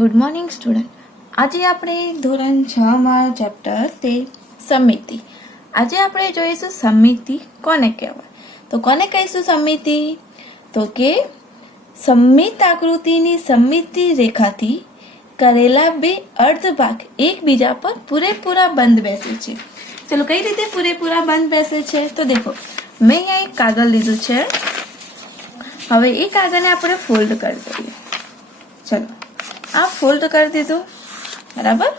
Good morning student. આજે આપણે ધોરણ 6 માં ચેપ્ટર તે સમિતિ. આજે આપણે જોઈશું સમિતિ કોને કહેવાય. તો કોને કહીશું સમિતિ? તો કે સમમિત આકૃતિની સમમિતિ રેખાથી કરેલા બે અર્ધ ભાગ એકબીજા પર પૂરેપૂરા બંધ બેસે છે. ચલો કઈ રીતે પૂરેપૂરા બંધ બેસે છે? તો દેખો, મેં અહીંયા એક કાગળ લીધું છે. હવે એ કાગળને આપણે ફોલ્ડ કરી દઈએ. ચલો આ ફોલ્ડ કરી દીધું, બરાબર.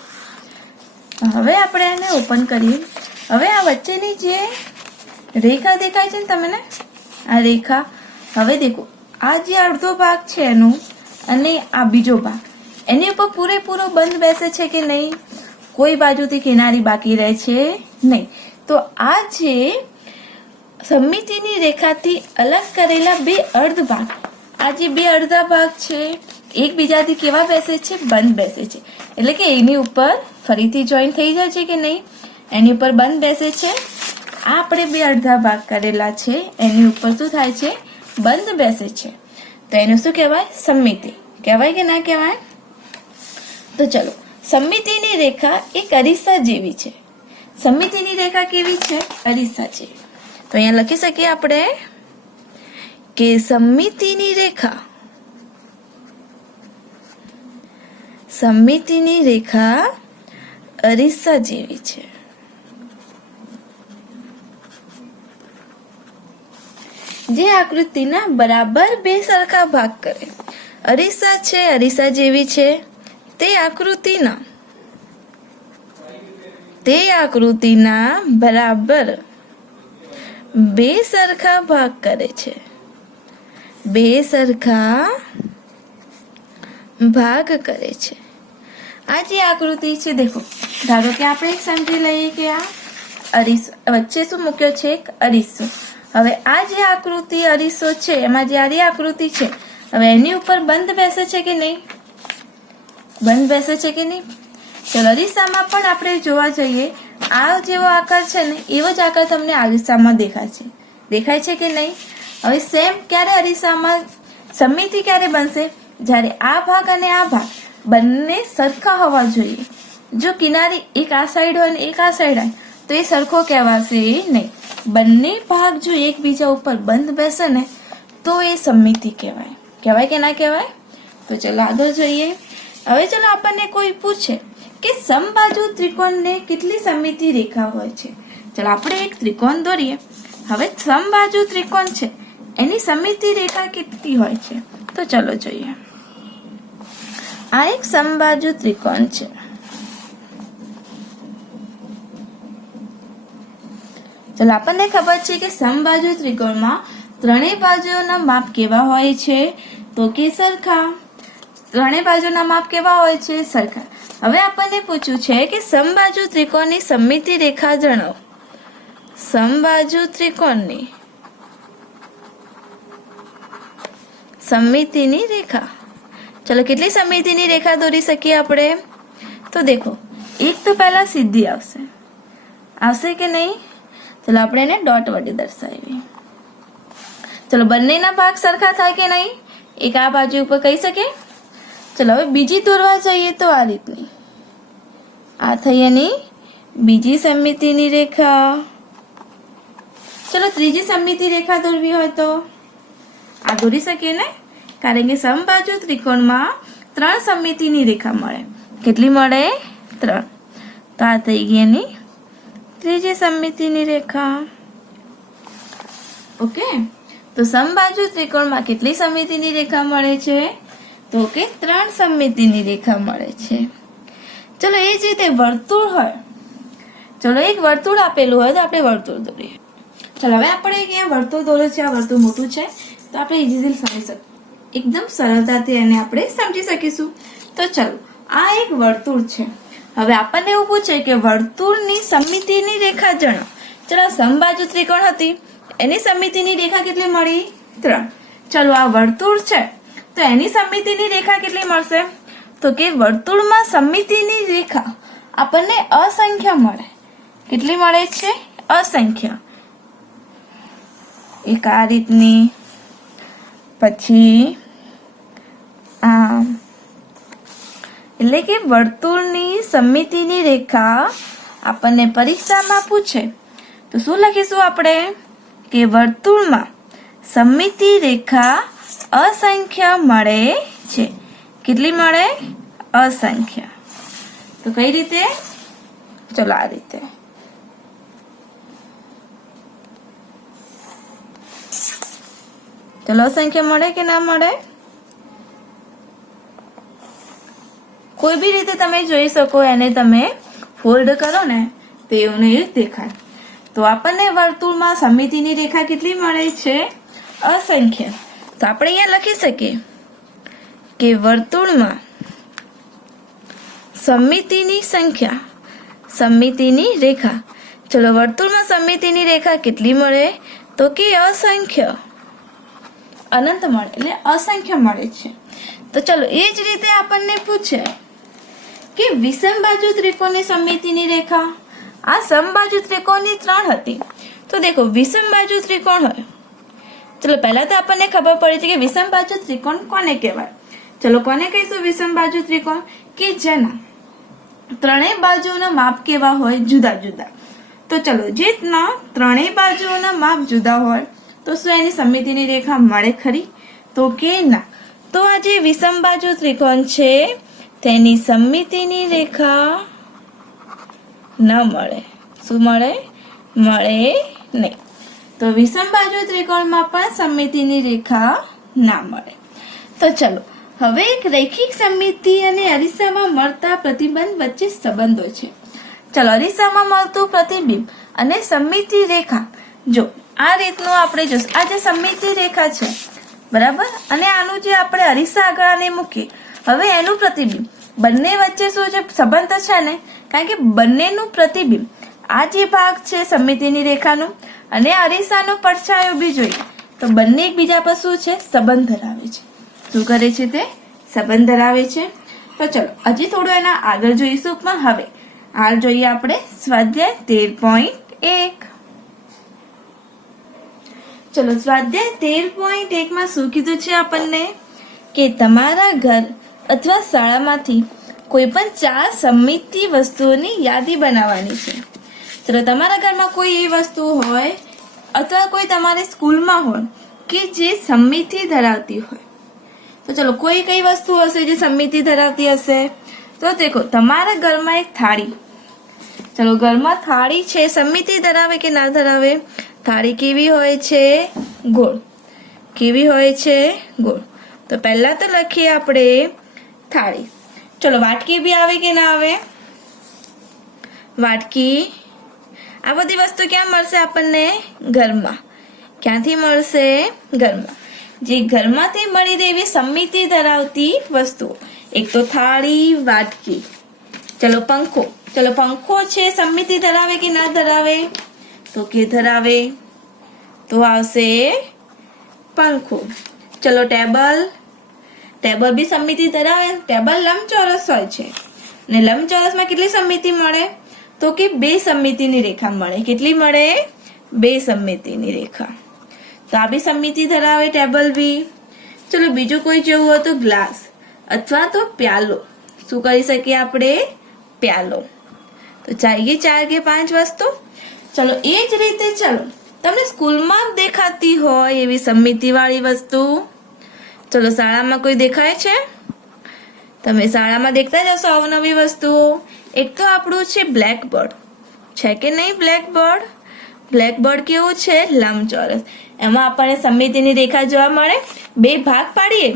હવે આપણે એને ઓપન કરીએ. હવે આ વચ્ચેની જે રેખા દેખાય છે ને તમને, આ રેખા, હવે દેખો આ જે અડધો ભાગ છે એનો અને આ બીજો ભાગ, એની ઉપર પૂરેપૂરો બંધ બેસે છે કે નહીં? કોઈ બાજુથી કિનારી બાકી રહે છે નહીં. તો આ જે સમમિતિની રેખાથી અલગ કરેલા બે અર્ધ ભાગ, આ જે બે અડધા ભાગ છે એકબીજાથી કેવા બેસે છે? બંધ બેસે છે. એટલે કે એની ઉપર ફરીથી જોઈન્ટ થઈ જાય છે કે નહીં? એની ઉપર બંધ બેસે છે. આ આપણે બે અડધા ભાગ કરેલા છે એની ઉપર શું થાય છે? બંધ બેસે છે. તો એનું શું કહેવાય? સમમિતિ કહેવાય કે ના કહેવાય? તો ચલો, સમમિતિની રેખા એક અરીસા જેવી છે. સમમિતિની રેખા કેવી છે? અરીસા જેવી. તો અહીંયા લખી શકીએ આપણે કે સમમિતિની રેખા અરીસા જેવી છે. જે આકૃતિના બરાબર બે સરખા ભાગ કરે. અરીસા છે, અરીસા જેવી છે, તે આકૃતિના બરાબર બે સરખા ભાગ કરે છે. બે સરખા ભાગ કરે છે. આ જે આકૃતિ છે, દેખો, ધારો કે આપણે એક સમજી લઈએ કે આ અરીસો, વચ્ચે શું મૂક્યો છે? એક અરીસો. હવે આ જે આકૃતિ અરીસો છે એમાં જે આ આકૃતિ છે, હવે એની ઉપર બંધ બેસે છે કે નહીં? બંધ બેસે છે કે નહીં? ચલો, અરીસામાં પણ આપણે જોવા જઈએ, આ જેવો આકાર છે ને એવો જ આકાર તમને અરીસામાં દેખાય છે કે નહીં? હવે સેમ ક્યારે અરીસામાં સમમિતિ ક્યારે બનશે? જ્યારે આ ભાગ અને આ ભાગ બંને સરખા હોવા જોઈએ. જો કિનારી એક આ સાઈડ હોય ને એક આ સાઈડ હોય તો એ સરખો કહેવાશે નહીં. બંને ભાગ જો એકબીજા ઉપર બંધ બેસે ને તો એ સમમિતિ કહેવાય. કહેવાય કે ના કહેવાય? તો ચલો આગળ જોઈએ. હવે ચલો આપણને કોઈ પૂછે કે સમબાજુ ત્રિકોણને કેટલી સમમિતિ રેખા હોય છે? ચલો આપણે એક ત્રિકોણ દોરીએ. હવે સમબાજુ ત્રિકોણ છે એની સમમિતિ રેખા કેટલી હોય છે? તો ચલો જોઈએ. આ એક સમબાજુ ત્રિકોણ છે. ચલો આપણને ખબર છે કે સમબાજુ ત્રિકોણમાં ત્રણેય બાજુઓના માપ કેવા હોય છે? તો કે સરખા. ત્રણેય બાજુના માપ કેવા હોય છે? સરખા. હવે આપણને પૂછ્યું છે કે સમબાજુ ત્રિકોણની સમમિતિ રેખા જણાવો. સમબાજુ ત્રિકોણની સમમિતિની રેખા. ચલો કેટલી સમમિતિની રેખા દોરી શકીએ આપણે? તો દેખો, એક તો પહેલા સીધી આવશે કે નહીં? ચલો આપણે એને ડોટ વડે દર્શાવીએ. ચલો બંનેના ભાગ સરખા થાય કે નહીં? એક આ બાજુ ઉપર કહી શકે. ચલો હવે બીજી દોરવા જઈએ તો આ રીતની. આ થઈ એની બીજી સમમિતિની રેખા. ચલો ત્રીજી સમમિતિ રેખા દોરવી હોય તો આ દોરી શકીએ ને? કારણ કે સમબાજુ ત્રિકોણમાં 3 સમમિતિની રેખા મળે. કેટલી મળે? 3. તો આ થઈ ગઈ એની ત્રીજી સમમિતિની રેખા. ઓકે, તો સમબાજુ ત્રિકોણમાં કેટલી સમમિતિની રેખા મળે છે? તો કે 3 સમમિતિની રેખા મળે છે. ચલો એ જ રીતે વર્તુળ હોય. ચલો એક વર્તુળ આપેલું હોય તો આપણે વર્તુળ દોરીએ. ચલો હવે આપણે અહીંયા વર્તુળ દોર્યું છે. આ વર્તુળ મોટું છે તો આપણે ઇઝીલી સમજી શકીએ, એકદમ સરળતાથી એને આપણે સમજી શકીશું. તો ચલો આ એક વર્તુળ છે. હવે આપણને એવું પૂછે કે વર્તુળની સમમિતિની રેખા જણાવો. ચલો સમબાજુ ત્રિકોણ હતી એની સમમિતિની રેખા કેટલી મળી? 3. ચલો આ વર્તુળ છે તો એની સમમિતિની રેખા કેટલી મળશે? તો કે વર્તુળમાં સમમિતિની રેખા આપણને અસંખ્ય મળે. કેટલી મળે છે? અસંખ્ય. એક આ રીતની, પછી આમ, એટલે કે વર્તુળની સમમિતિની રેખા આપણને પરીક્ષામાં પૂછે તો શું લખીશું આપણે કે વર્તુળમાં સમમિતિ રેખા અસંખ્ય મળે છે. કેટલી મળે? અસંખ્ય. તો કઈ રીતે? ચલો આ રીતે. ચલો અસંખ્ય મળે કે ના મળે? કોઈ બી રીતે તમે જોઈ શકો, એને તમે ફોલ્ડ કરો ને તો એવું ને એવું દેખાય. તો આપણને વર્તુળમાં સમમિતિની રેખા કેટલી મળે છે? અસંખ્ય. તો આપણે અહીંયા લખી શકીએ કે વર્તુળમાં સમમિતિની સંખ્યા, સમમિતિની રેખા. ચલો વર્તુળમાં સમમિતિની રેખા કેટલી મળે? તો કે અસંખ્ય. અનંત મળે એટલે અસંખ્ય મળે છે. તો ચલો એ જ રીતે આપણને પૂછે કે વિષમબાજુ ત્રિકોણની સમમિતિની રેખા. આ સમબાજુ ત્રિકોણની 3 હતી. તો દેખો વિષમબાજુ ત્રિકોણ હોય. ચલો પહેલા તો આપણને ખબર પડી છે કે વિષમબાજુ ત્રિકોણ કોને કહેવાય. ચલો કોને કહીશું વિષમબાજુ ત્રિકોણ? કે જેના ત્રણેય બાજુઓના માપ કેવા હોય? જુદા જુદા. તો ચલો જે ત્રણેય બાજુઓના માપ જુદા હોય તો શું એની સમમિતિની રેખા મળે ખરી? તો કે ના. તો આ જે વિષમબાજુ ત્રિકોણ છે તેની સમમિતિની રેખા ન મળે. શું મળે? મળે નહીં. તો વિષમબાજુ ત્રિકોણમાં પણ સમમિતિની રેખા ના મળે. તો ચલો હવે એક રૈખિક સમમિતિ અને અરીસામાં મળતા પ્રતિબંધ વચ્ચે સંબંધો છે. ચલો અરીસામાં મળતું પ્રતિબિંબ અને સમમિતિ રેખા. જો આ રીતનું આપણે જોશું. આ જે સમમિતિ રેખા છે બરાબર, અને આનું જે આપણે અરીસા આગળ મૂકીએ, હવે એનું પ્રતિબિંબ બંને વચ્ચે શું છે? સંબંધ છે ને, કારણ કે બંનેનું પ્રતિબિંબ આ જે ભાગ છે સમમિતિની રેખાનું અને અરીસાનો પડછાયો બી જોઈએ તો બંને એકબીજા પર શું છે? સંબંધ ધરાવે છે. શું કરે છે? તે સંબંધ ધરાવે છે. તો ચલો હજી થોડું એના આગળ જોઈશું, પણ હવે હાલ જોઈએ આપણે સ્વાધ્યાય 13.1. ચલો સ્વાધ્યાય 13.1 માં શું કીધું છે આપણને કે તમારા ઘર અથવા શાળામાંથી કોઈ પણ 4 સમમિતિ વસ્તુઓની યાદી બનાવવાની છે. ચલો તમારા ઘરમાં કોઈ એવી વસ્તુ હોય અથવા કોઈ તમારી સ્કૂલમાં હોય કે જે સમમિતિ ધરાવતી હોય. તો ચલો કોઈ કઈ વસ્તુ હશે જે સમમિતિ ધરાવતી હશે? તો દેખો તમારા ઘરમાં એક થાળી. ચલો ઘરમાં થાળી છે, સમમિતિ ધરાવે કે ના ધરાવે? થાળી કેવી હોય છે? ગોળ. કેવી હોય છે? ગોળ. તો પહેલા તો લખીએ આપણે થાળી. ચલો વાટકી બી આવે કે ના આવે? વાટકી. આ બધી વસ્તુ ક્યાં મળશે આપણને? ઘરમાં. ક્યાંથી મળશે? ઘરમાં. જે ઘરમાંથી મળી રહે એવી સમમિતિ ધરાવતી વસ્તુઓ. એક તો થાળી, વાટકી. ચલો પંખો. ચલો પંખો છે, સમમિતિ ધરાવે કે ના ધરાવે? તો કે ધરાવે. તો આવશે પંખો. ચલો ટેબલ. ટેબલ બી સમમિતિ ધરાવે. ટેબલ લંબચોરસ હોય છે અને લંબચોરસમાં કેટલી સમમિતિ મળે? તો કે 2 સમમિતિની રેખા મળે. કેટલી મળે? 2 સમમિતિની રેખા. તો આ બી સમમિતિ ધરાવે ટેબલ બી. ચલો બીજું કોઈ જેવું હોય તો ગ્લાસ અથવા તો પ્યાલો. શું કરી શકીએ આપણે? પ્યાલો. તો ચાહીએ 4 કે 5 વસ્તુ. ચલો એ જ રીતે ચલો તમને સ્કૂલમાં દેખાતી હોય એવી સમમિતિવાળી વસ્તુ. ચલો શાળામાં કોઈ દેખાય છે? તમે શાળામાં દેખતા જશો અવનવી વસ્તુઓ. એક તો આપણું છે બ્લેકબોર્ડ. છે કે નહીં બ્લેકબોર્ડ? બ્લેકબોર્ડ કેવું છે? લંબચોરસ. એમાં આપણને સમમિતિની રેખા જોવા મળે. 2 ભાગ પાડીએ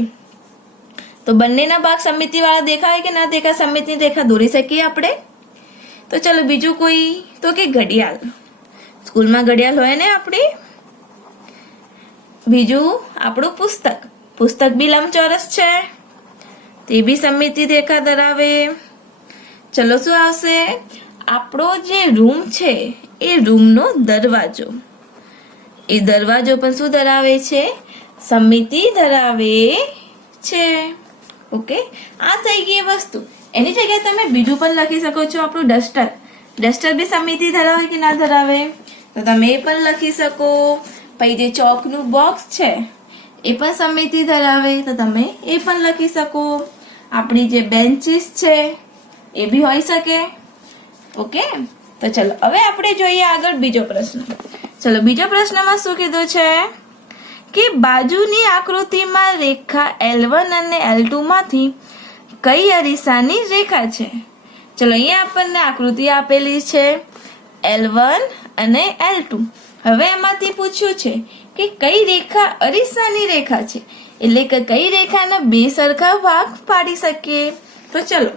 તો બંનેના ભાગ સમમિતિવાળા દેખાય કે ના દેખાય? સમમિતિની રેખા દોરી શકીએ આપણે. તો ચલો બીજું કોઈ? તો કે ઘડિયાળ. સ્કૂલમાં ઘડિયાળ હોય ને આપણી. બીજું આપણું પુસ્તક. પુસ્તક બી લંબચોરસ છે, તે બી સમમિતિ રેખા ધરાવે. ચલો શું આવશે? આપણો જે રૂમ છે એ રૂમનો દરવાજો. એ દરવાજો પણ શું ધરાવે છે? સમમિતિ ધરાવે છે. ઓકે, આ થઈ ગઈ વસ્તુ. એની જગ્યાએ તમે બીજું પણ લખી શકો છો, આપણું ડસ્ટર. ડસ્ટર બી સમમિતિ ધરાવે કે ના ધરાવે? તો તમે એ પણ લખી શકો. પછી જે ચોકનું બોક્સ છે એ પણ સમમિતિ ધરાવે તો તમે એ પણ લખી શકો. આપણી જે બેન્ચીસ છે એ બી હોઈ શકે. ઓકે, તો ચલો હવે આપણે જોઈએ આગળ બીજો પ્રશ્ન. ચલો બીજો પ્રશ્નમાં શું કીધું છે કે બાજુની આકૃતિમાં રેખા L1 અને L2 માંથી કઈ અરીસાની રેખા છે? ચલો અહીંયા આપણને આકૃતિ આપેલી છે L1 અને L2. હવે એમાંથી પૂછ્યું છે કે કઈ રેખા અરીસાની રેખા છે, એટલે કે કઈ રેખાના બે સરખા ભાગ પાડી શકીએ. તો ચલો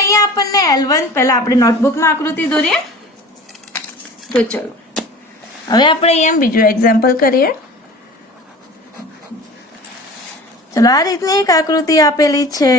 અહીંયા આપણને L1 પહેલા આપણે નોટબુકમાં આકૃતિ દોરીએ. તો ચલો હવે આપણે અહીંયા બીજું એક્ઝામ્પલ કરીએ. ચલો આ રીતની એક આકૃતિ આપેલી છે.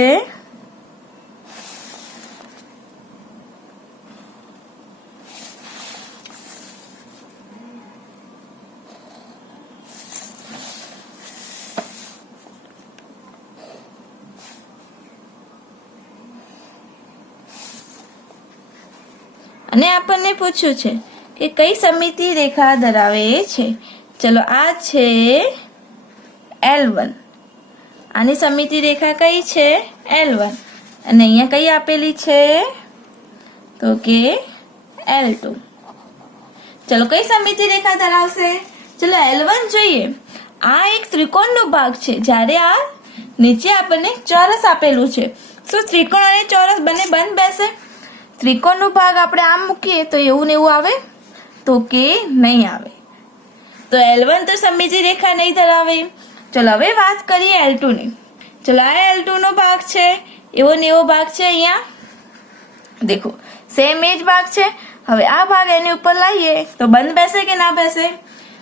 અને આપણને પૂછ્યું છે કે કઈ સમમિતિ રેખા ધરાવે છે. ચલો આ છે L1, આની સમમિતિ રેખા કઈ છે L1, અને અહીંયા કઈ આપેલી છે તો કે L2. ચલો કઈ સમમિતિ રેખા ધરાવશે? ચલો L1 જોઈએ. આ એક ત્રિકોણનો ભાગ છે, જ્યારે આ નીચે આપણને ચોરસ આપેલું છે. શું ત્રિકોણ અને ચોરસ બંને બંધ બેસે? ત્રિકોણનો ભાગ આપણે આમ મૂકીએ તો એવું ને એવું આવે તો કે નહીં આવે. તો L1 તો સમમિતિ રેખા નહીં ધરાવે. ચલો હવે વાત કરીએ L2 ની. ચલો આ L2 નો ભાગ છે, એવો ને એવો ભાગ છે. અહીંયા દેખો સેમ એ જ ભાગ છે. હવે આ ભાગ એની ઉપર લાવીએ તો બંધ બેસે કે ના બેસે?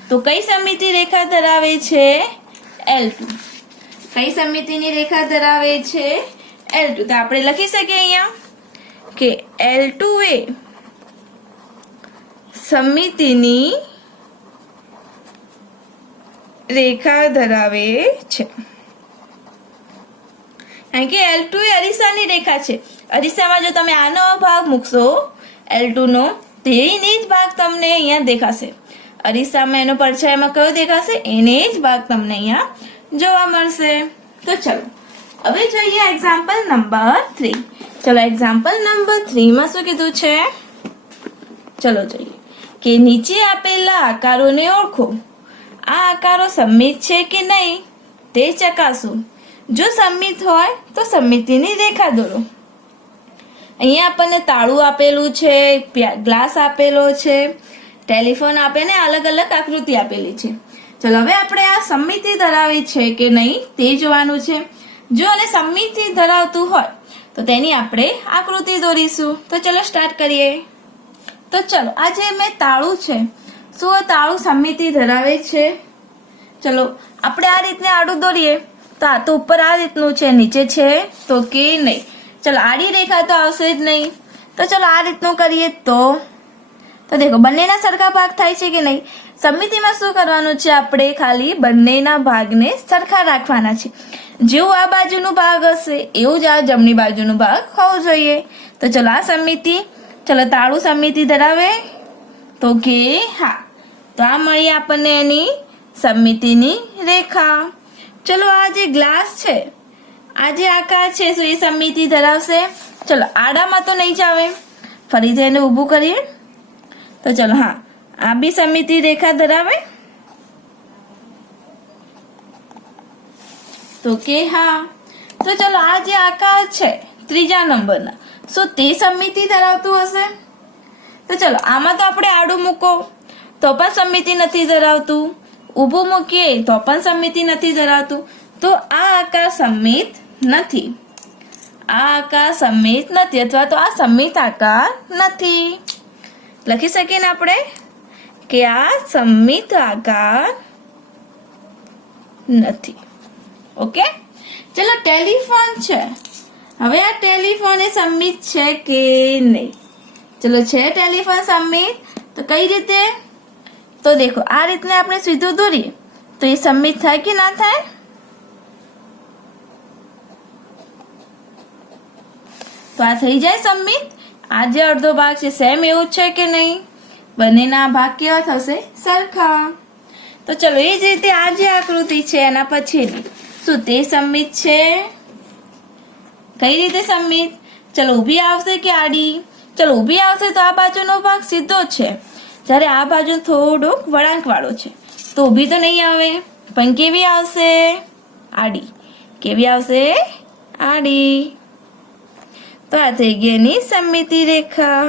તો કઈ સમમિતિ રેખા ધરાવે છે L2. કઈ સમમિતિની રેખા ધરાવે છે L2? તો આપણે લખી શકીએ અહીંયા કે L2 એ સમમિતિની રેખા ધરાવે છે. કારણ કે L2 એ અરીસાની રેખા છે. અરીસામાં જો તમે આનો ભાગ મૂકશો L2 નો, તો એની જ ભાગ તમને અહીંયા દેખાશે. અરીસામાં એનો પડછાયામાં કયો દેખાશે? એને જ ભાગ તમને અહીંયા જોવા મળશે. તો ચલો હવે જોઈએ એક્ઝામ્પલ નંબર 3. ચલો એક્ઝામ્પલ નંબર 3 માં શું કીધું છે? ચલો જોઈએ કે નીચે આપેલા આકારોને ઓળખો. આ આકારો સમમિત છે કે નહીં તે ચકાસો. જો સમમિત હોય તો સમમિતિની રેખા દોરો. અહીંયા આપણને તાળું આપેલું છે, ગ્લાસ આપેલો છે, ટેલિફોન આપેને અલગ અલગ આકૃતિ આપેલી છે. ચલો હવે આપણે આ સમમિતિ ધરાવે છે કે નહીં તે જોવાનું છે. જો અને સમમિતિ ધરાવતું હોય તો તેની આપણે આકૃતિ દોરીશું. તો ચલો સ્ટાર્ટ કરીએ. તો ચલો આ જે મેં તાળું છે, શું આ તાળું સમમિતિ ધરાવે છે? ચલો આપણે આ રીતને આડું દોરીએ તો આ તો ઉપર આ રીતનું છે, નીચે છે તો કે નહીં. ચલો આડી રેખા તો આવશે જ નહીં. તો ચલો આ રીતનું કરીએ તો દેખો બંનેના સરખા ભાગ થાય છે કે નહીં? સમમિતિમાં શું કરવાનું છે? આપણે ખાલી બંનેના ભાગને સરખા રાખવાના છે. જેવું આ બાજુનો ભાગ હશે એવું જ આ જમણી બાજુનો ભાગ હોવો જોઈએ. તો ચલો આ સમમિતિ, ચલો તાળું સમમિતિ ધરાવે તો કે હા. તો આ મળી આપણને એની સમમિતિની રેખા. ચલો આ જે ગ્લાસ છે, આ જે આકાર છે શું એ સમમિતિ ધરાવશે? ચલો આડામાં તો નહીં જ આવે. ફરીથી એને ઊભું કરીએ તો ચલો હા, આ બી સમમિતિ રેખા ધરાવે તો કે હા. તો ચલો આ જે આકાર છે ત્રીજા નંબરના, શું તે સમમિતિ ધરાવતું હશે? તો ચલો આમાં તો આપણે આડું મૂકો તો પણ સમમિતિ નથી ધરાવતું, ઊભું મૂકીએ તો પણ સમમિતિ નથી ધરાવતું. તો આ આકાર સમમિત નથી. આ આકાર સમમિત નથી, અથવા તો આ સમમિત આકાર નથી. લખી શકીએ ને આપણે કે આ સમમિત આકાર નથી. ઓકે, ચલો ટેલિફોન છે. હવે આ ટેલિફોન એ સમમિત છે કે નહીં? ચલો છે ટેલિફોન સમમિત. તો કઈ રીતે? તો દેખો આ રીતને આપણે સીધું દોરીએ તો એ સમમિત થાય કે ના થાય? તો આ થઈ જાય સમમિત. આ જે અડધો ભાગ છે સેમ એવું છે કે નહીં? બંનેના ભાગ કેવા થશે? સરખા. તો ચલો એ જ રીતે આ જે આકૃતિ છે એના પછીની, શું તે સમમિત છે? કઈ રીતે સમમિત? ચલો ઊભી આવશે કે આડી? ચલો ઊભી આવશે તો આ બાજુનો ભાગ સીધો છે, જ્યારે આ બાજુ થોડોક વળાંક વાળો છે તો ઊભી તો નહીં આવે, પણ કેવી આવશે? આડી. કેવી આવશે? આડી. તો આ થઈ ગઈ એની સમમિતિ રેખા.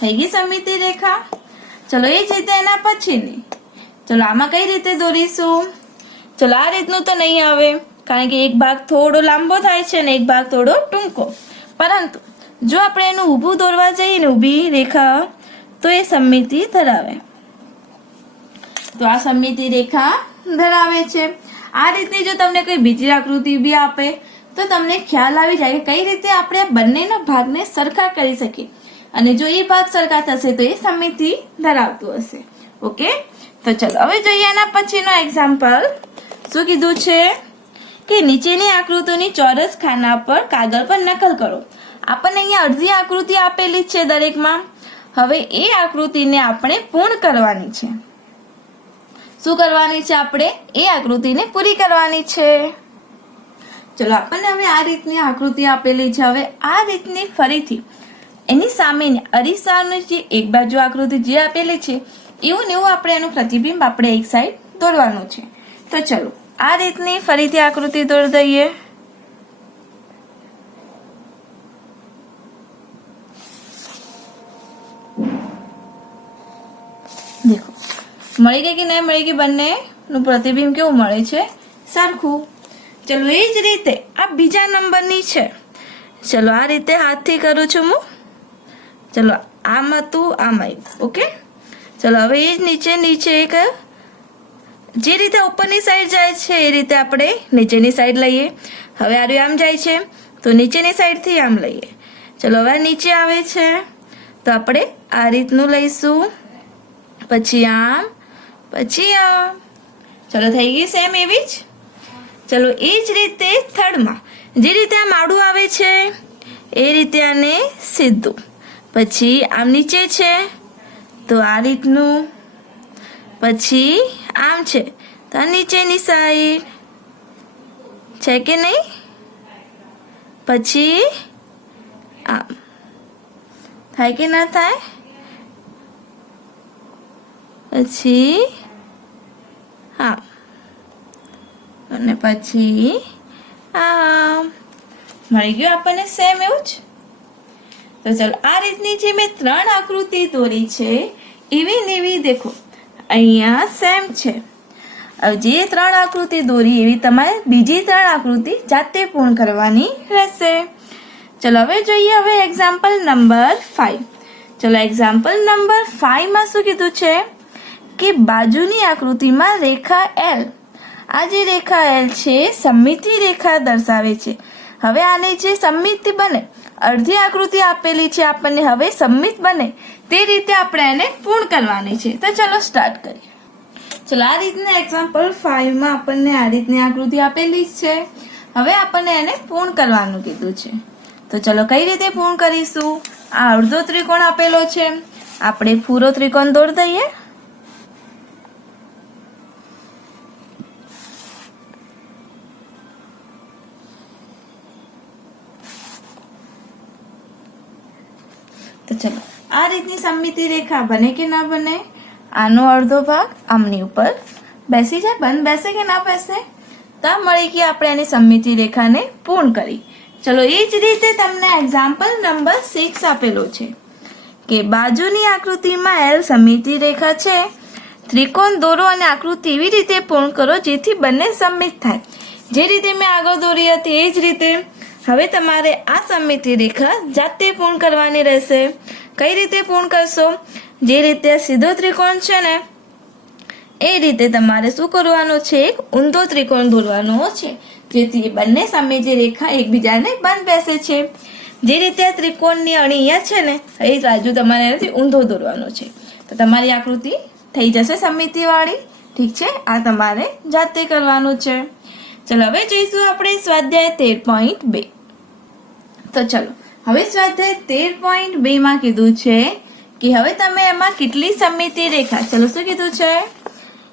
થઈ ગઈ સમમિતિ રેખા. ચલો એ જ રીતે એના પછીની. ચલો આમાં કઈ રીતે દોરીશું? ચલો આ રીતનું તો નહીં આવે, કારણ કે એક ભાગ થોડો લાંબો થાય છે અને એક ભાગ થોડો ટૂંકો. પરંતુ જો આપણે એનું ઊભું દોરવા જઈએ ને, ઊભી રેખા, તો એ સમમિતિ ધરાવે. તો આ સમમિતિ રેખા ધરાવે છે. આ રીતની જો તમને કોઈ બીજી આકૃતિ બી આપે તો તમને ખ્યાલ આવી જાય કે કઈ રીતે આપણે બંનેના ભાગને સરખા કરી શકીએ, અને જો એ ભાગ સરખા થશે તો એ સમમિતિ ધરાવતું હશે. ઓકે, તો ચલો હવે જોઈએ એના પછીનો એક્ઝામ્પલ. શું કીધું છે કે નીચેની આકૃતિની ચોરસ ખાના પર કાગળ પર નકલ કરો. આપણને અહીંયા અડધી આકૃતિ આપેલી છે દરેકમાં. હવે એ આકૃતિને આપણે પૂર્ણ કરવાની છે. શું કરવાની છે? આપણે એ આકૃતિને પૂરી કરવાની છે. ચલો આપણને હવે આ રીતની આકૃતિ આપેલી છે. હવે આ રીતની ફરીથી એની સામેની અરીસાની જે એક બાજુ આકૃતિ જે આપેલી છે એવું ને એવું આપણે એનું પ્રતિબિંબ આપણે એક સાઈડ દોરવાનું છે. તો ચલો આ રીતની ફરીથી આકૃતિ દોરી દઈએ. દેખો મળી ગઈ કે નહીં મળી ગઈ? બંનેનું પ્રતિબિંબ કેવું મળે છે? સરખું. ચલો એ જ રીતે આ બીજા નંબરની છે. ચલો આ રીતે હાથથી કરું છું હું. ચલો આમ હતું, આમ આવ્યું. ઓકે, ચલો હવે એ જ નીચે એક જે રીતે ઉપરની સાઈડ જાય છે એ રીતે આપણે નીચેની સાઈડ લઈએ. હવે આ આમ જાય છે તો નીચેની સાઈડથી આમ લઈએ. ચલો હવે નીચે આવે છે તો આપણે આ રીતનું લઈશું, પછી આમ, પછી આમ. ચલો થઈ ગઈ સેમ એવી જ. ચલો એ જ રીતે થર્ડમાં જે રીતે આમ આડું આવે છે એ રીતે આને સીધું, પછી આમ નીચે છે તો આ રીતનું, પછી આમ છે તો આ નીચેની સાઈડ છે કે નહીં, પછી આમ. થાય કે ના થાય? પછી આમ અને પછી આમ. મળી ગયું આપણને સેમ એવું જ. તો ચલો આ રીતની જે મેં 3 આકૃતિ દોરી છે એવી ને એવી દેખો અહીંયા સેમ છે. હવે જે 3 આકૃતિ દોરી એવી તમારે બીજી 3 આકૃતિ જાતે પૂર્ણ કરવાની રહેશે. ચલો હવે જોઈએ હવે એક્ઝામ્પલ નંબર 5. ચલો એક્ઝામ્પલ નંબર 5 માં શું કીધું છે કે બાજુની આકૃતિમાં રેખા L, આ જે રેખા L છે સમમિતિ રેખા દર્શાવે છે. હવે આની જે સમમિતિ બને, અડધી આકૃતિ આપેલી છે આપણને, હવે સમમિત બને તે રીતે આપણે એને પૂર્ણ કરવાની છે. તો ચલો સ્ટાર્ટ કરીએ. ચલો આ રીતના એક્ઝામ્પલ 5 માં આપણને આ રીતની આકૃતિ આપેલી છે. હવે આપણને એને પૂર્ણ કરવાનું કીધું છે. તો ચલો કઈ રીતે પૂર્ણ કરીશું? આ અડધો ત્રિકોણ આપેલો છે, આપણે પૂરો ત્રિકોણ દોરી દઈએ. તો ચલો આ રીતની સમમિતિ રેખા બને કે ના બને? આનો અડધો ભાગ આમની ઉપર બેસી જાય, બંધ બેસે કે ના બેસે? તો મળી ગઈ આપણે એની સમમિતિ રેખાને પૂર્ણ કરી. ચલો એ જ રીતે તમને એક્ઝામ્પલ નંબર 6 આપેલો છે કે બાજુની આકૃતિમાં L સમમિતિ રેખા છે. ત્રિકોણ દોરો અને આકૃતિ એવી રીતે પૂર્ણ કરો જેથી બંને સમમિત થાય. જે રીતે મેં આગળ દોરી હતી એ જ રીતે હવે તમારે આ સમમિતિ રેખા જાતે પૂર્ણ કરવાની રહેશે. કઈ રીતે પૂર્ણ કરશો? જે રીતે સીધો ત્રિકોણ છે ને એ રીતે તમારે શું કરવાનું છે? એક ઊંધો ત્રિકોણ દોરવાનો છે જેથી બંને સમમિતિ રેખા એકબીજાને બંધ બેસે છે. જે રીતે આ ત્રિકોણની અણી અહીંયા છે ને એ બાજુ તમારે એનાથી ઊંધો દોરવાનો છે તો તમારી આકૃતિ થઈ જશે સમમિતિ વાળી. ઠીક છે, આ તમારે જાતે કરવાનું છે. ચલો હવે જોઈશું આપણે સ્વાધ્યાય 13.2. તો ચલો હવે સ્વાધ્યાય 13.2 માં કીધું છે કે હવે તમે એમાં કેટલી સમમિતિ રેખા, ચલો શું કીધું છે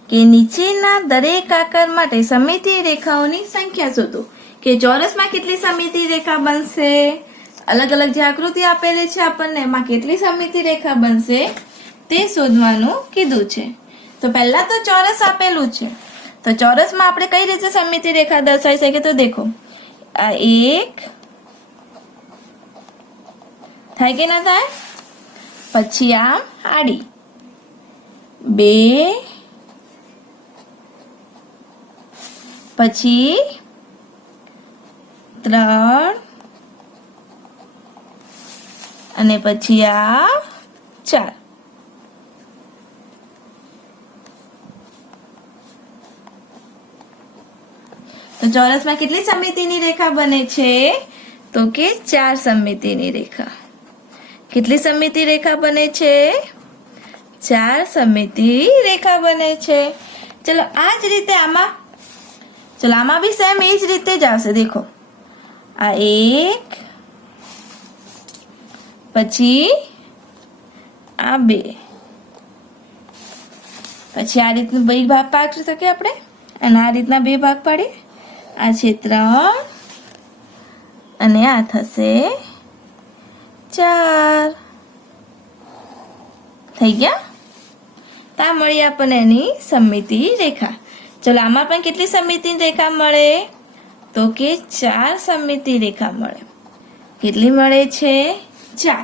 કે નીચેના દરેક આકાર માટે સમમિતિ રેખાઓની સંખ્યા શોધો. કે ચોરસમાં કેટલી સમમિતિ રેખા બનશે, અલગ અલગ જે આકૃતિ આપેલી છે આપણને એમાં કેટલી સમમિતિ રેખા બનશે તે શોધવાનું કીધું છે. તો પહેલા તો ચોરસ આપેલું છે, તો ચોરસમાં આપણે કઈ રીતે સમમિતિ રેખા દર્શાવી શકીએ? તો દેખો, આ એક થાય કે ના થાય, પછી આમ આડી, બે, પછી ત્રણ, અને પછી આ ચાર. તો ચોરસમાં કેટલી સમમિતિની રેખા બને છે? તો કે 4 સમમિતિની રેખા. કેટલી સમમિતિ રેખા બને છે? 4 સમમિતિ રેખા બને છે. ચલો આ જ રીતે આમાં બી સેમ એ જ રીતે જ આવશે. દેખો, આ એક, પછી આ બે, પછી આ રીતનું બે ભાગ પાડી શકીએ આપણે, અને આ રીતના બે ભાગ પાડીએ. આ છે 3 અને આ થશે 4. થઈ ગયા? તો આ મળી આપણને એની સમમિતિ રેખા. ચલો આમાં પણ કેટલી સમમિતિ રેખા મળે? તો કે 4 સમમિતિ રેખા મળે. કેટલી મળે છે? 4.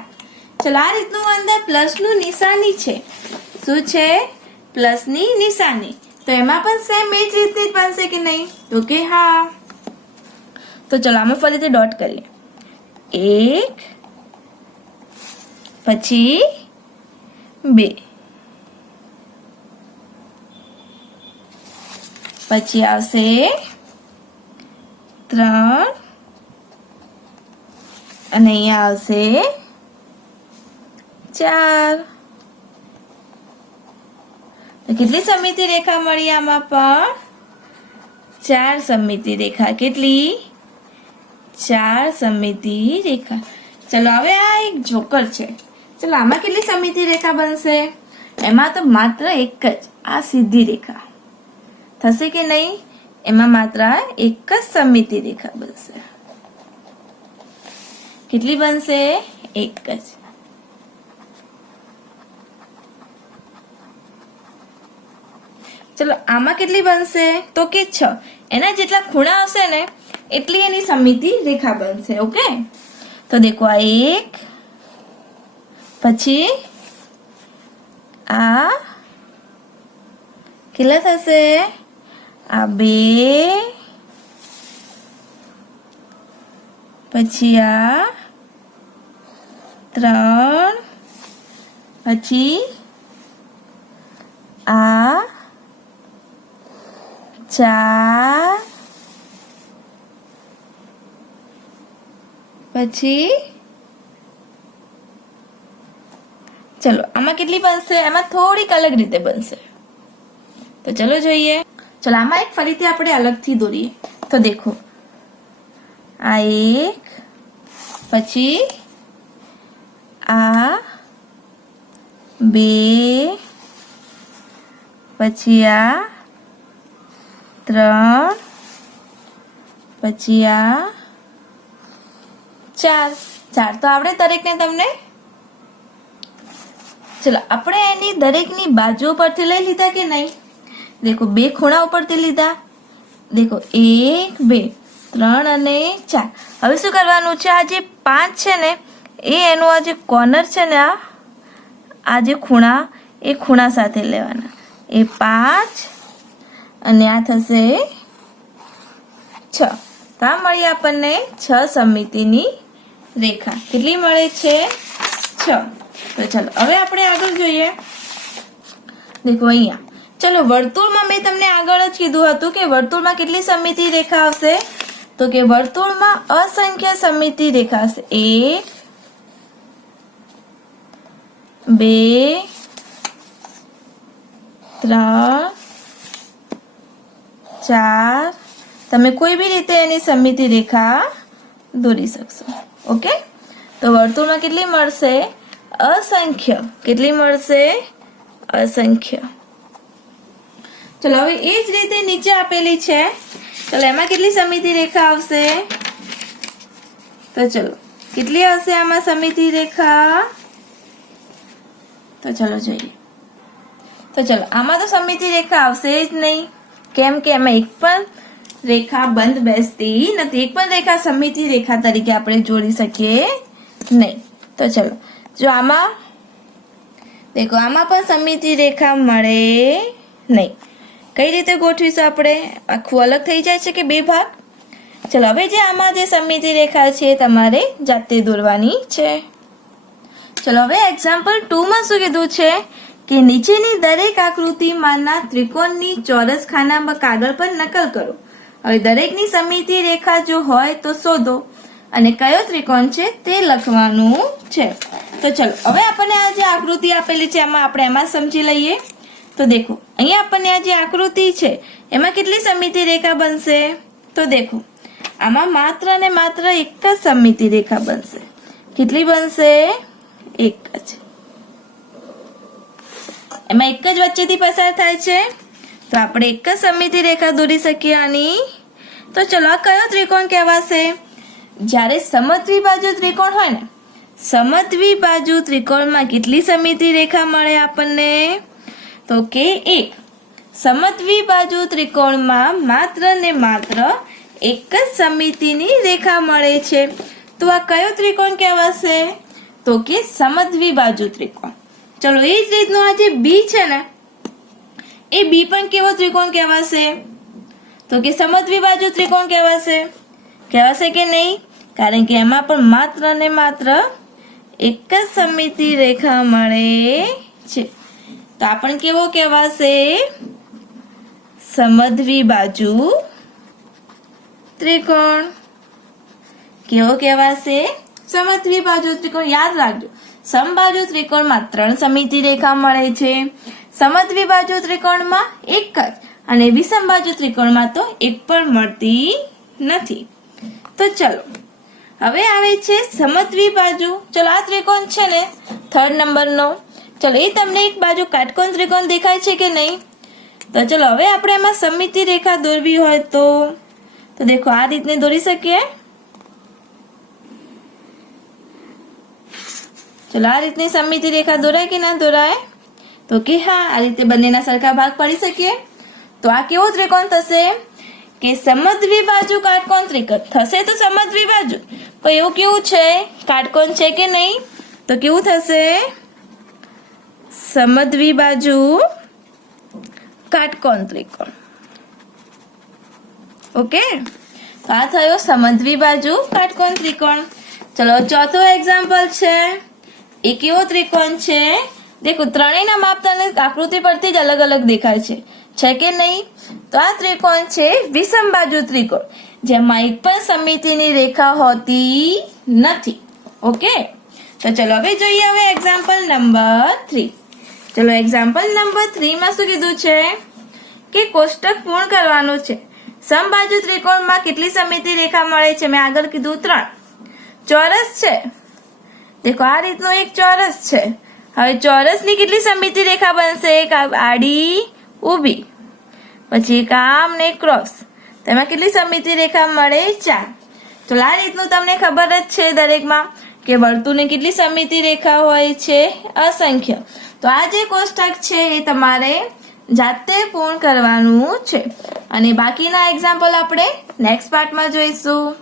ચલો આ રીતનું અંદર પ્લસનું નિશાની છે. શું છે? પ્લસની નિશાની. તો એમાં પણ સેમ એ જ રીતે બનશે કે નહીં? તો કે હા. તો ચલો આમાં ફરીથી ડોટ કરીએ. 1, પછી 2, પછી આવશે 3, અને અહીંયા આવશે 4. તો કેટલી સમમિતિ રેખા મળી આમાં પણ? 4 સમમિતિ રેખા. કેટલી? 4 સમમિતિ રેખા. ચલો હવે આ એક જોકર છે. ચલો આમાં કેટલી સમમિતિ રેખા બનશે? એમાં તો માત્ર એક જ, આ સીધી રેખા થશે કે નહીં? એમાં માત્ર એક જ સમમિતિ રેખા બનશે. કેટલી બનશે? એક જ. ચલો આમાં કેટલી બનશે? તો કે 6. એના જેટલા ખૂણા આવશે ને એટલી એની સમમિતિ રેખા બનશે. ઓકે, તો દેખો, આ એક, પછી આ કેટલા થશે? આ 2, પછી આ 3, પછી આ 4, પછી ચલો આમાં કેટલી બનશે? એમાં થોડીક અલગ રીતે બનશે. તો ચલો જોઈએ. ચલો આમાં એક ફરીથી આપણે અલગથી દોરીએ. તો દેખો, આ એક, પછી આ 2, પછી આ 3, પછી આ 4. 4 તો આવડે દરેકને તમને? ચલો આપણે એની દરેકની બાજુ પરથી લઈ લીધા કે નહીં? દેખો, 2 ખૂણા ઉપરથી લીધા. દેખો, 1, 2, 3 અને 4. હવે શું કરવાનું છે? આ જે 5 છે ને એ એનું આ જે કોર્નર છે ને, આ જે ખૂણા, એ ખૂણા સાથે લેવાના. એ 5 અને આ થશે 6. તો આ મળી આપણને 6 સમમિતિની રેખા. કેટલી મળે છે? 6. તો ચલો હવે આપણે આગળ જોઈએ. દેખો અહીંયા, ચલો વર્તુળમાં મેં તમને આગળ જ કીધું હતું કે વર્તુળમાં કેટલી સમમિતિ રેખા આવશે? તો કે વર્તુળમાં અસંખ્ય સમમિતિ રેખા હશે. 1, 2, 3, 4. તમે કોઈ બી રીતે એની સમમિતિ રેખા દોરી શકશો. ઓકે, તો વર્તુળમાં કેટલી મળશે? અસંખ્ય. કેટલી મળશે? અસંખ્ય. ચલો હવે એ જ રીતે નીચે આપેલી છે, ચલો એમાં કેટલી સમિતિ રેખા આવશે? તો ચલો કેટલી હશે આમાં સમિતિ રેખા? તો ચલો જોઈએ. તો ચલો આમાં તો સમિતિ રેખા આવશે જ નહીં, કેમ કે એમાં એક પણ રેખા બંધ બેસતી નથી, એક પણ રેખા સમિતિ રેખા તરીકે આપણે જોડી શકીએ નહીં. તો ચલો જો આમાં દેખો, આમાં પણ સમિતિ રેખા મળે નહીં. કઈ રીતે ગોઠવીશું આપણે? આખું અલગ થઈ જાય છે કે બે ભાગ. ચલો હવે જે આમાં જે સમિતિ રેખા છે તમારે જાતે દોરવાની છે. ચલો હવે એક્ઝામ્પલ 2 માં શું કીધું છે કે નીચેની દરેક આકૃતિમાંના ત્રિકોણની ચોરસ ખાનામાં કાગળ પર નકલ કરો. હવે દરેકની સમિતિ રેખા જો હોય તો શોધો અને કયો ત્રિકોણ છે તે લખવાનું છે. તો ચલો હવે આપણને આ જે આકૃતિ આપેલી છે આપણે એમાં સમજી લઈએ. તો દેખો અહીંયા આપણને આ જે આકૃતિ છે એમાં કેટલી સમિતિ રેખા બનશે? તો દેખો આમાં માત્ર ને માત્ર એક જ સમિતિ રેખા બનશે. કેટલી બનશે? એક જ. એમાં એક જ વચ્ચેથી પસાર થાય છે, તો આપણે એક જ સમિતિ રેખા દોરી શકીએ આની. તો ચલો આ કયો ત્રિકોણ કહેવાશે? જ્યારે સમદ્વિબાજુ ત્રિકોણ હોય ને, સમદ્વિબાજુ ત્રિકોણમાં કેટલી સમિતિ રેખા મળે આપણને? તો કે એક. સમદ્વિબાજુ ત્રિકોણમાં માત્ર ને માત્ર એક જ સમિતિની રેખા મળે છે, તો આ કયો ત્રિકોણ કહેવાશે? તો કે સમદ્વિબાજુ ત્રિકોણ. ચલો એ જ રીતનું આ જે બી છે ને, એ બી પણ કેવો ત્રિકોણ કહેવાશે? તો કે સમદ્વિબાજુ ત્રિકોણ કહેવાશે. કહેવાશે કે નહીં? કારણ કે એમાં પણ માત્ર ને માત્ર એક જ સમિતિ રેખા મળે છે, તો આ પણ કેવો કહેવાશે? સમદ્વિબાજુ ત્રિકોણ. કેવો કહેવાશે? સમદ્વિબાજુ ત્રિકોણ. યાદ રાખજો, સમબાજુ ત્રિકોણમાં 3 સમિતિ રેખા મળે છે, સમદ્વિબાજુ ત્રિકોણમાં એક જ, અને વિષમબાજુ ત્રિકોણમાં તો એક પણ મળતી નથી. તો ચલો હવે આવે છે સમદ્વિબાજુ. ચલો આ ત્રિકોણ છે ને 3rd નંબરનો, ચલો એ તમને એક બાજુ કાટકોણ ત્રિકોણ દેખાય છે કે નહીં? તો ચલો હવે આપણે એમાં સમિતિ રેખા દોરવી હોય તો દેખો આ રીતને દોરી શકીએ. ચલો આ રીતની સમિતિ રેખા દોરાય કે ના દોરાય? તો કે હા, આ રીતે બંનેના સરખા ભાગ પાડી શકીએ. તો આ કેવો ત્રિકોણ થશે? કે સમદ્વિબાજુ કાટકોણ ત્રિકોણ થશે. તો સમદ્વિબાજુ પણ એવું કેવું છે? કાટકોણ છે કે નહીં? તો કેવું થશે? સમદ્વિબાજુ કાટકોણ ત્રિકોણ. ઓકે, તો આ થયો સમદ્વિબાજુ કાટકોણ ત્રિકોણ. ચલો ચોથો એક્ઝામ્પલ છે. એ કેવો ત્રિકોણ છે? દેખો ત્રણેયના માપ તમને આકૃતિ પરથી જ અલગ અલગ દેખાય છે કે નહીં? તો આ ત્રિકોણ છે વિષમબાજુ ત્રિકોણ, જેમાં એક પણ સમિતિની રેખા હોતી નથી. ઓકે, તો ચલો હવે જોઈએ હવે એક્ઝામ્પલ નંબર 3. ચલો એક્ઝામ્પલ નંબર 3 માં શું કીધું છે કે કોષ્ટક પૂર્ણ કરવાનું છે. સમબાજુ ત્રિકોણમાં કેટલી સમિતિ રેખા મળે છે? મેં આગળ કીધું 3. ચોરસ છે, દેખો આ રીતનો એક ચોરસ છે. હવે ચોરસની કેટલી સમિતિ રેખા બનશે? એક આડી, ઊભી, પછી એક આમ ને ક્રોસ. તેમાં કેટલી સમિતિ રેખા મળે? 4. તો આ રીતનું તમને ખબર જ છે દરેકમાં કે વર્તુળની કેટલી સમિતિ રેખા હોય છે? અસંખ્ય. તો આ જે કોષ્ટક છે એ તમારે જાતે પૂર્ણ કરવાનું છે, અને બાકીના એક્ઝામ્પલ આપણે નેક્સ્ટ પાર્ટમાં જોઈશું.